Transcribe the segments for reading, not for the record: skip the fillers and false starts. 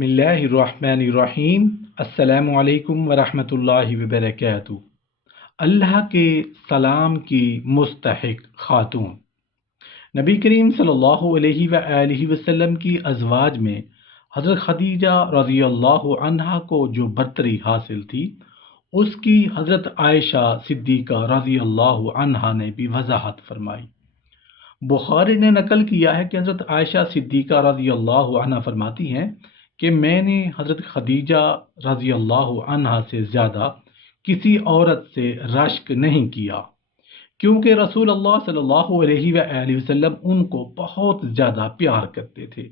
بسم اللہ الرحمن الرحیم۔ السلام علیکم ورحمۃ اللہ وبرکاتہ۔ اللہ کے سلام کی مستحق خاتون نبی کریم صلی اللہ علیہ وآلہ وسلم کی ازواج میں حضرت خدیجہ رضی اللہ عنہا کو جو برتری حاصل تھی، اس کی حضرت عائشہ صدیقہ رضی اللہ عنہا نے بھی وضاحت فرمائی۔ بخاری نے نقل کیا ہے کہ حضرت عائشہ صدیقہ رضی اللہ عنہا فرماتی ہیں کہ میں نے حضرت خدیجہ رضی اللہ عنہا سے زیادہ کسی عورت سے رشک نہیں کیا، کیونکہ رسول اللہ صلی اللہ علیہ وآلہ وسلم ان کو بہت زیادہ پیار کرتے تھے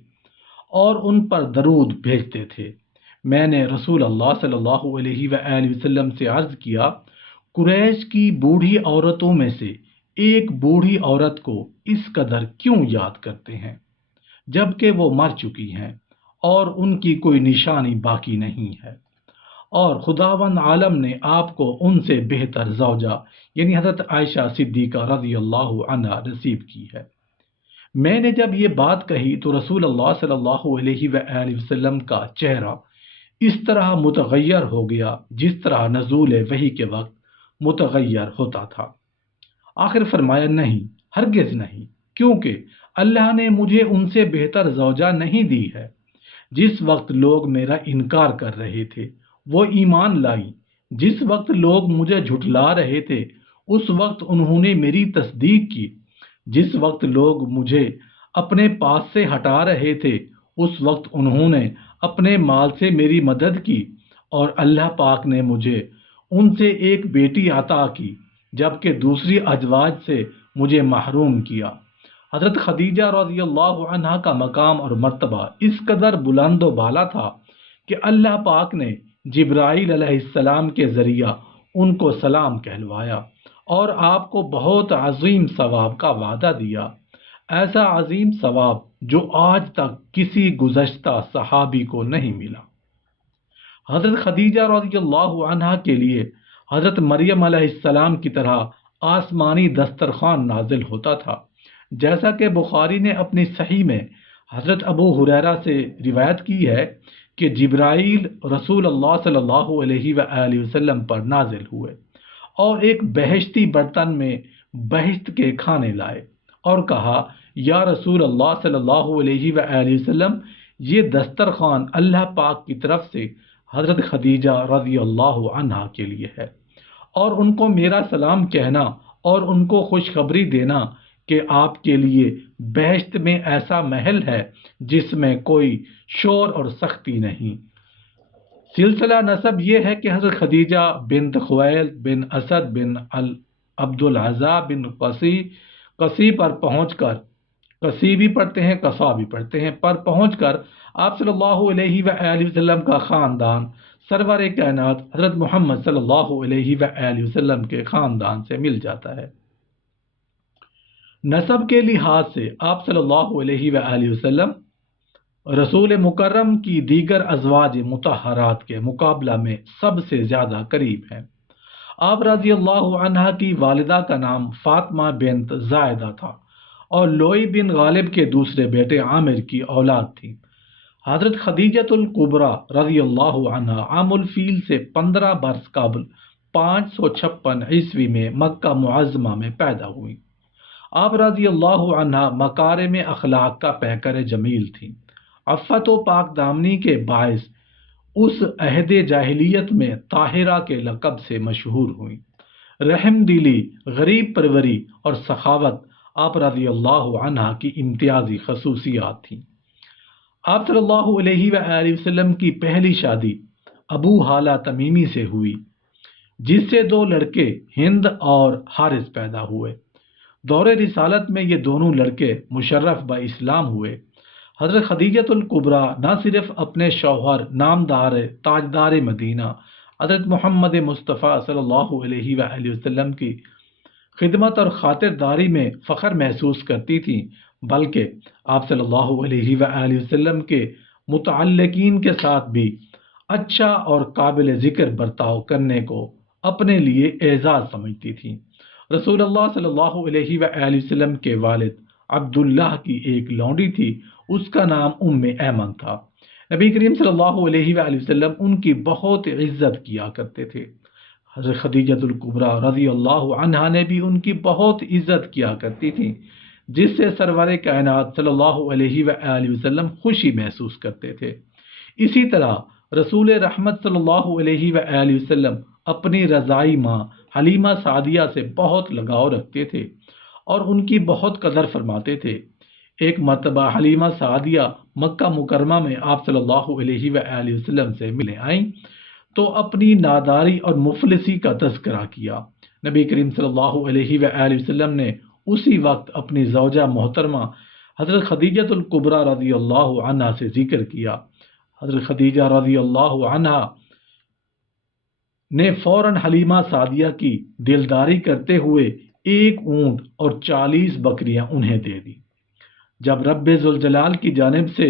اور ان پر درود بھیجتے تھے۔ میں نے رسول اللہ صلی اللہ علیہ وآلہ وسلم سے عرض کیا، قریش کی بوڑھی عورتوں میں سے ایک بوڑھی عورت کو اس قدر کیوں یاد کرتے ہیں جبکہ وہ مر چکی ہیں اور ان کی کوئی نشانی باقی نہیں ہے، اور خداوند عالم نے آپ کو ان سے بہتر زوجہ یعنی حضرت عائشہ صدیقہ رضی اللہ عنہا نصیب کی ہے۔ میں نے جب یہ بات کہی تو رسول اللہ صلی اللہ علیہ وآلہ وسلم کا چہرہ اس طرح متغیر ہو گیا جس طرح نزول وحی کے وقت متغیر ہوتا تھا۔ آخر فرمایا، نہیں، ہرگز نہیں، کیونکہ اللہ نے مجھے ان سے بہتر زوجہ نہیں دی ہے۔ جس وقت لوگ میرا انکار کر رہے تھے وہ ایمان لائی، جس وقت لوگ مجھے جھٹلا رہے تھے اس وقت انہوں نے میری تصدیق کی، جس وقت لوگ مجھے اپنے پاس سے ہٹا رہے تھے اس وقت انہوں نے اپنے مال سے میری مدد کی، اور اللہ پاک نے مجھے ان سے ایک بیٹی عطا کی جبکہ دوسری ازواج سے مجھے محروم کیا۔ حضرت خدیجہ رضی اللہ عنہا کا مقام اور مرتبہ اس قدر بلند و بالا تھا کہ اللہ پاک نے جبرائیل علیہ السلام کے ذریعہ ان کو سلام کہلوایا اور آپ کو بہت عظیم ثواب کا وعدہ دیا، ایسا عظیم ثواب جو آج تک کسی گزشتہ صحابی کو نہیں ملا۔ حضرت خدیجہ رضی اللہ عنہا کے لیے حضرت مریم علیہ السلام کی طرح آسمانی دسترخوان نازل ہوتا تھا، جیسا کہ بخاری نے اپنی صحیح میں حضرت ابو ہریرہ سے روایت کی ہے کہ جبرائیل رسول اللہ صلی اللہ علیہ وآلہ وسلم پر نازل ہوئے اور ایک بہشتی برتن میں بہشت کے کھانے لائے اور کہا، یا رسول اللہ صلی اللہ علیہ وآلہ وسلم، یہ دسترخوان اللہ پاک کی طرف سے حضرت خدیجہ رضی اللہ عنہا کے لیے ہے، اور ان کو میرا سلام کہنا اور ان کو خوشخبری دینا کہ آپ کے لیے بہشت میں ایسا محل ہے جس میں کوئی شور اور سختی نہیں۔ سلسلہ نسب یہ ہے کہ حضرت خدیجہ بنت خویلد بن اسد بن عبد العزا بن قصی پر پہنچ کر، قصی بھی پڑھتے ہیں قصا بھی پڑھتے ہیں، پر پہنچ کر آپ صلی اللہ علیہ وآلہ وسلم کا خاندان سرور کائنات حضرت محمد صلی اللہ علیہ وآلہ وسلم کے خاندان سے مل جاتا ہے۔ نسب کے لحاظ سے آپ صلی اللہ علیہ وآلہ وسلم رسول مکرم کی دیگر ازواج مطہرات کے مقابلہ میں سب سے زیادہ قریب ہیں۔ آپ رضی اللہ عنہا کی والدہ کا نام فاطمہ بنت زائدہ تھا اور لوئی بن غالب کے دوسرے بیٹے عامر کی اولاد تھی۔ حضرت خدیجۃ الکبریٰ رضی اللہ عنہا عام الفیل سے 15 برس قبل 556 عیسوی میں مکہ معظمہ میں پیدا ہوئی۔ آپ رضی اللہ عنہا مکارم اخلاق کا پیکر جمیل تھیں۔ عفت و پاک دامنی کے باعث اس عہد جاہلیت میں طاہرہ کے لقب سے مشہور ہوئیں۔ رحم دلی، غریب پروری اور سخاوت آپ رضی اللہ عنہا کی امتیازی خصوصیات تھیں۔ آپ صلی اللہ علیہ وآلہ وسلم کی پہلی شادی ابو حالہ تمیمی سے ہوئی، جس سے 2 لڑکے ہند اور حارث پیدا ہوئے۔ دور رسالت میں یہ دونوں لڑکے مشرف با اسلام ہوئے۔ حضرت خدیجۃ الکبریٰ نہ صرف اپنے شوہر نامدار تاجدار مدینہ حضرت محمد مصطفیٰ صلی اللہ علیہ وآلہ وسلم کی خدمت اور خاطرداری میں فخر محسوس کرتی تھیں، بلکہ آپ صلی اللہ علیہ وآلہ وسلم کے متعلقین کے ساتھ بھی اچھا اور قابل ذکر برتاؤ کرنے کو اپنے لیے اعزاز سمجھتی تھیں۔ رسول اللہ صلی اللہ علیہ وآلہ وسلم کے والد عبداللہ کی ایک لونڈی تھی، اس کا نام ام ایمن تھا۔ نبی کریم صلی اللہ علیہ وآلہ وسلم ان کی بہت عزت کیا کرتے تھے۔ حضرت خدیجۃ الکبریٰ رضی اللہ عنہا نے بھی ان کی بہت عزت کیا کرتی تھیں، جس سے سرور کائنات صلی اللہ علیہ وآلہ وسلم خوشی محسوس کرتے تھے۔ اسی طرح رسول رحمت صلی اللہ علیہ وآلہ وسلم اپنی رضائی ماں حلیمہ سعدیہ سے بہت لگاؤ رکھتے تھے اور ان کی بہت قدر فرماتے تھے۔ ایک مرتبہ حلیمہ سعدیہ مکہ مکرمہ میں آپ صلی اللہ علیہ وآلہ وسلم سے ملنے آئیں تو اپنی ناداری اور مفلسی کا تذکرہ کیا۔ نبی کریم صلی اللہ علیہ وآلہ وسلم نے اسی وقت اپنی زوجہ محترمہ حضرت خدیجۃ الکبریٰ رضی اللہ عنہا سے ذکر کیا۔ حضرت خدیجہ رضی اللہ عنہا نے فوراً حلیمہ سعدیہ کی دلداری کرتے ہوئے 1 اونٹ اور 40 بکریاں انہیں دے دی۔ جب رب ذوالجلال کی جانب سے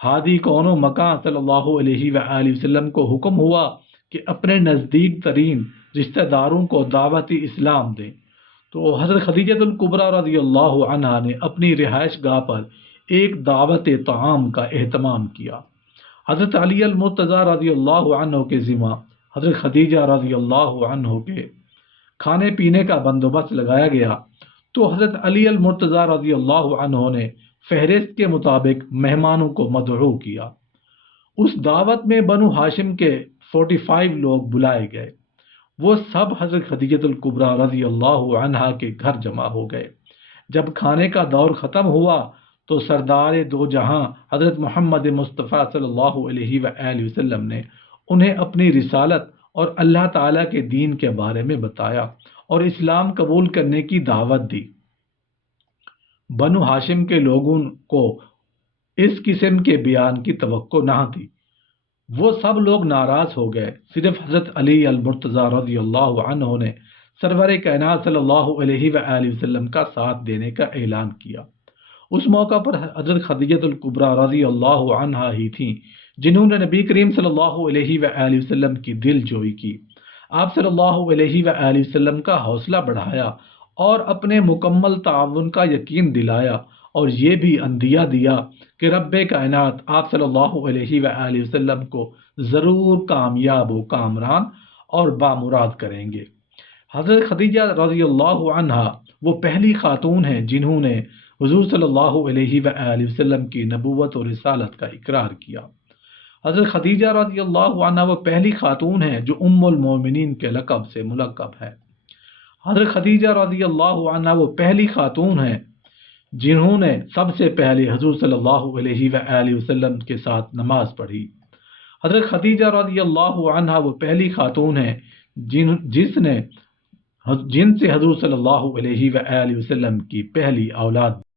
ہادی کون و مکان صلی اللہ علیہ وآلہ وسلم کو حکم ہوا کہ اپنے نزدیک ترین رشتہ داروں کو دعوت اسلام دیں، تو حضرت خدیجۃ الکبریٰ رضی اللہ عنہا نے اپنی رہائش گاہ پر ایک دعوت طعام کا اہتمام کیا۔ حضرت علی المرتضیٰ رضی اللہ عنہ کے ذمہ حضرت خدیجہ رضی اللہ عنہ کے کھانے پینے کا بندوبست لگایا گیا، تو حضرت علی المرتضیٰ رضی اللہ عنہ نے فہرست کے مطابق مہمانوں کو مدعو کیا۔ اس دعوت میں بنو ہاشم کے 45 لوگ بلائے گئے۔ وہ سب حضرت خدیجۃ الکبریٰ رضی اللہ عنہا کے گھر جمع ہو گئے۔ جب کھانے کا دور ختم ہوا تو سردار دو جہاں حضرت محمد مصطفیٰ صلی اللہ علیہ وآلہ وسلم نے انہیں اپنی رسالت اور اللہ تعالیٰ کے دین کے بارے میں بتایا اور اسلام قبول کرنے کی دعوت دی۔ بنو ہاشم کے لوگوں کو اس قسم کے بیان کی توقع نہ تھی۔ وہ سب لوگ ناراض ہو گئے، صرف حضرت علی المرتضیٰ رضی اللہ عنہ نے سرور کائنات صلی اللہ علیہ وآلہ وسلم کا ساتھ دینے کا اعلان کیا۔ اس موقع پر حضرت خدیجۃ الکبریٰ رضی اللہ عنہا ہی تھیں جنہوں نے نبی کریم صلی اللہ علیہ وآلہ وسلم کی دل جوئی کی، آپ صلی اللہ علیہ وآلہ وسلم کا حوصلہ بڑھایا اور اپنے مکمل تعاون کا یقین دلایا، اور یہ بھی عندیہ دیا کہ رب کائنات آپ صلی اللہ علیہ وآلہ وسلم کو ضرور کامیاب و کامران اور بامراد کریں گے۔ حضرت خدیجہ رضی اللہ عنہا وہ پہلی خاتون ہیں جنہوں نے حضور صلی اللہ علیہ وآلہ وسلم کی نبوت و رسالت کا اقرار کیا۔ حضرت خدیجہ رضی اللہ عنہا وہ پہلی خاتون ہیں جو ام المومنین کے لقب سے ملقب ہے۔ حضرت خدیجہ رضی اللہ عنہا وہ پہلی خاتون ہیں جنہوں نے سب سے پہلے حضور صلی اللہ علیہ وآلہ وسلم کے ساتھ نماز پڑھی۔ حضرت خدیجہ رضی اللہ عنہا وہ پہلی خاتون ہیں جن سے حضور صلی اللہ علیہ وآلہ وسلم کی پہلی اولاد